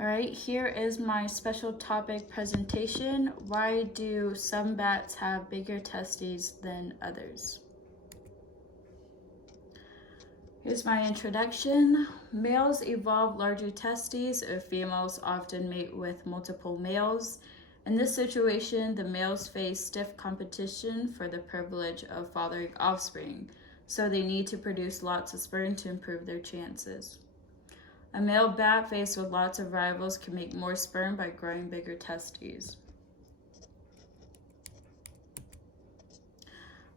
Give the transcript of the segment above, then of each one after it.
All right, here is my special topic presentation. Why do some bats have bigger testes than others? Here's my introduction. Males evolve larger testes, or females often mate with multiple males. In this situation, the males face stiff competition for the privilege of fathering offspring, so they need to produce lots of sperm to improve their chances. A male bat faced with lots of rivals can make more sperm by growing bigger testes.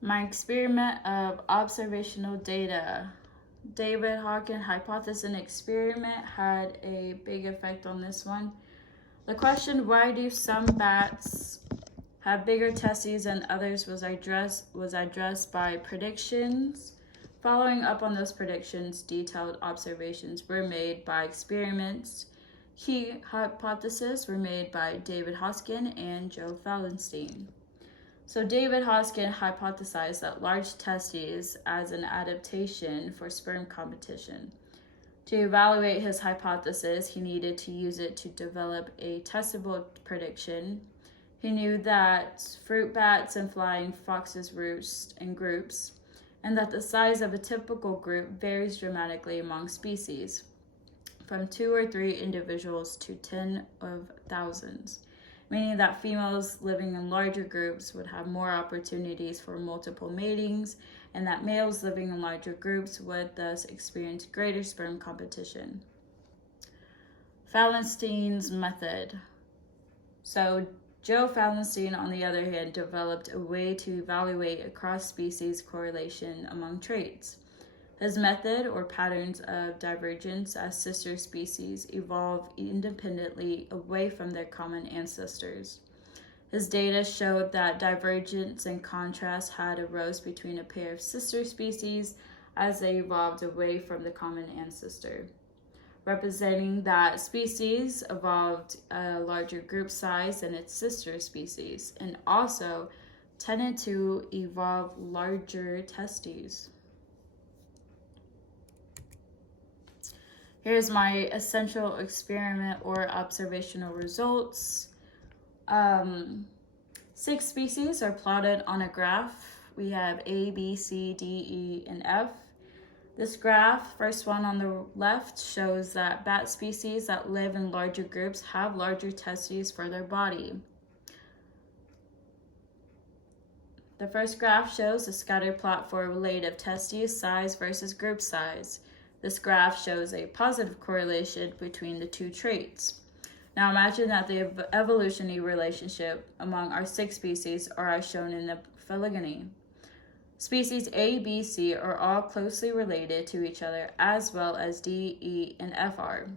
My experiment of observational data. David Hawkins hypothesis experiment had a big effect on this one. The question, why do some bats have bigger testes than others, was addressed by predictions. Following up on those predictions, detailed observations were made by experiments. Key hypotheses were made by David Hoskin and Joe Fallenstein. So David Hoskin hypothesized that large testes as an adaptation for sperm competition. To evaluate his hypothesis, he needed to use it to develop a testable prediction. He knew that fruit bats and flying foxes roost in groups, and that the size of a typical group varies dramatically among species, from 2 or 3 individuals to 10 of thousands, meaning that females living in larger groups would have more opportunities for multiple matings, and that males living in larger groups would thus experience greater sperm competition. Fallenstein's method. So Joe Fallenstein, on the other hand, developed a way to evaluate a cross-species correlation among traits. His method, or patterns of divergence as sister species, evolve independently away from their common ancestors. His data showed that divergence and contrast had arose between a pair of sister species as they evolved away from the common ancestor, representing that species evolved a larger group size than its sister species, and also tended to evolve larger testes. Here's my essential experiment or observational results. 6 species are plotted on a graph. We have A, B, C, D, E, and F. This graph, first one on the left, shows that bat species that live in larger groups have larger testes for their body. The first graph shows a scatter plot for relative testes size versus group size. This graph shows a positive correlation between the 2 traits. Now imagine that the evolutionary relationship among our 6 species are as shown in the phylogeny. Species A, B, C are all closely related to each other, as well as D, E, and F are.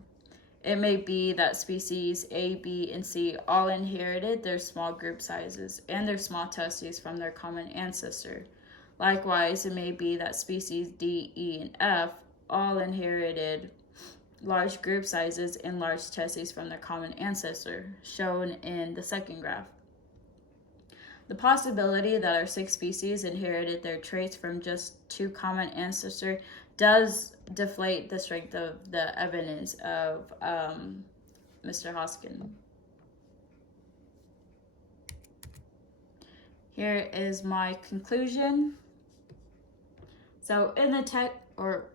It may be that species A, B, and C all inherited their small group sizes and their small testes from their common ancestor. Likewise, it may be that species D, E, and F all inherited large group sizes and large testes from their common ancestor, shown in the second graph. The possibility that our 6 species inherited their traits from just 2 common ancestors does deflate the strength of the evidence of Mr. Hoskin. Here is my conclusion. So in the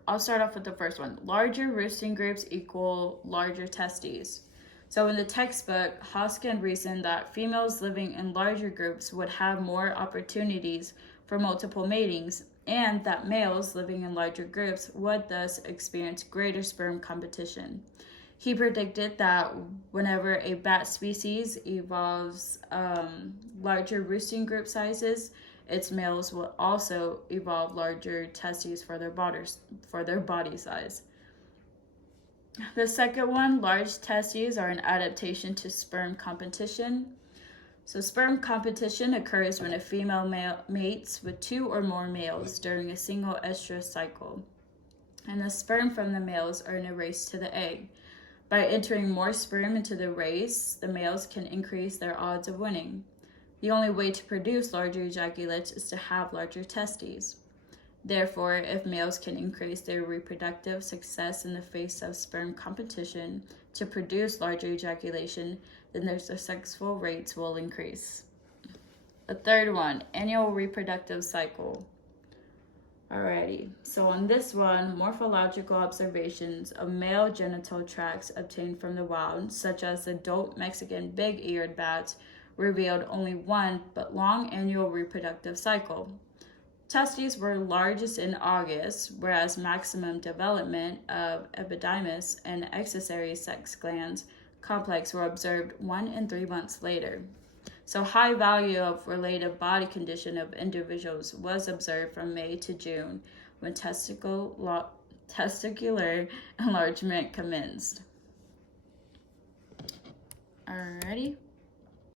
I'll start off with the first one. Larger roosting groups equal larger testes. So in the textbook, Hoskin reasoned that females living in larger groups would have more opportunities for multiple matings, and that males living in larger groups would thus experience greater sperm competition. He predicted that whenever a bat species evolves larger roosting group sizes, its males will also evolve larger testes for their body size. The second one, large testes are an adaptation to sperm competition. So sperm competition occurs when a female mates with 2 or more males during a single estrous cycle, and the sperm from the males are in a race to the egg. By entering more sperm into the race, the males can increase their odds of winning. The only way to produce larger ejaculates is to have larger testes. Therefore, if males can increase their reproductive success in the face of sperm competition to produce larger ejaculation, then their successful rates will increase. The third one, annual reproductive cycle. Alrighty, so on this one, morphological observations of male genital tracts obtained from the wild, such as adult Mexican big-eared bats, revealed only one but long annual reproductive cycle. Testes were largest in August, whereas maximum development of epididymis and accessory sex glands complex were observed 1 and 3 months later. So high value of related body condition of individuals was observed from May to June when testicular enlargement commenced. Alrighty.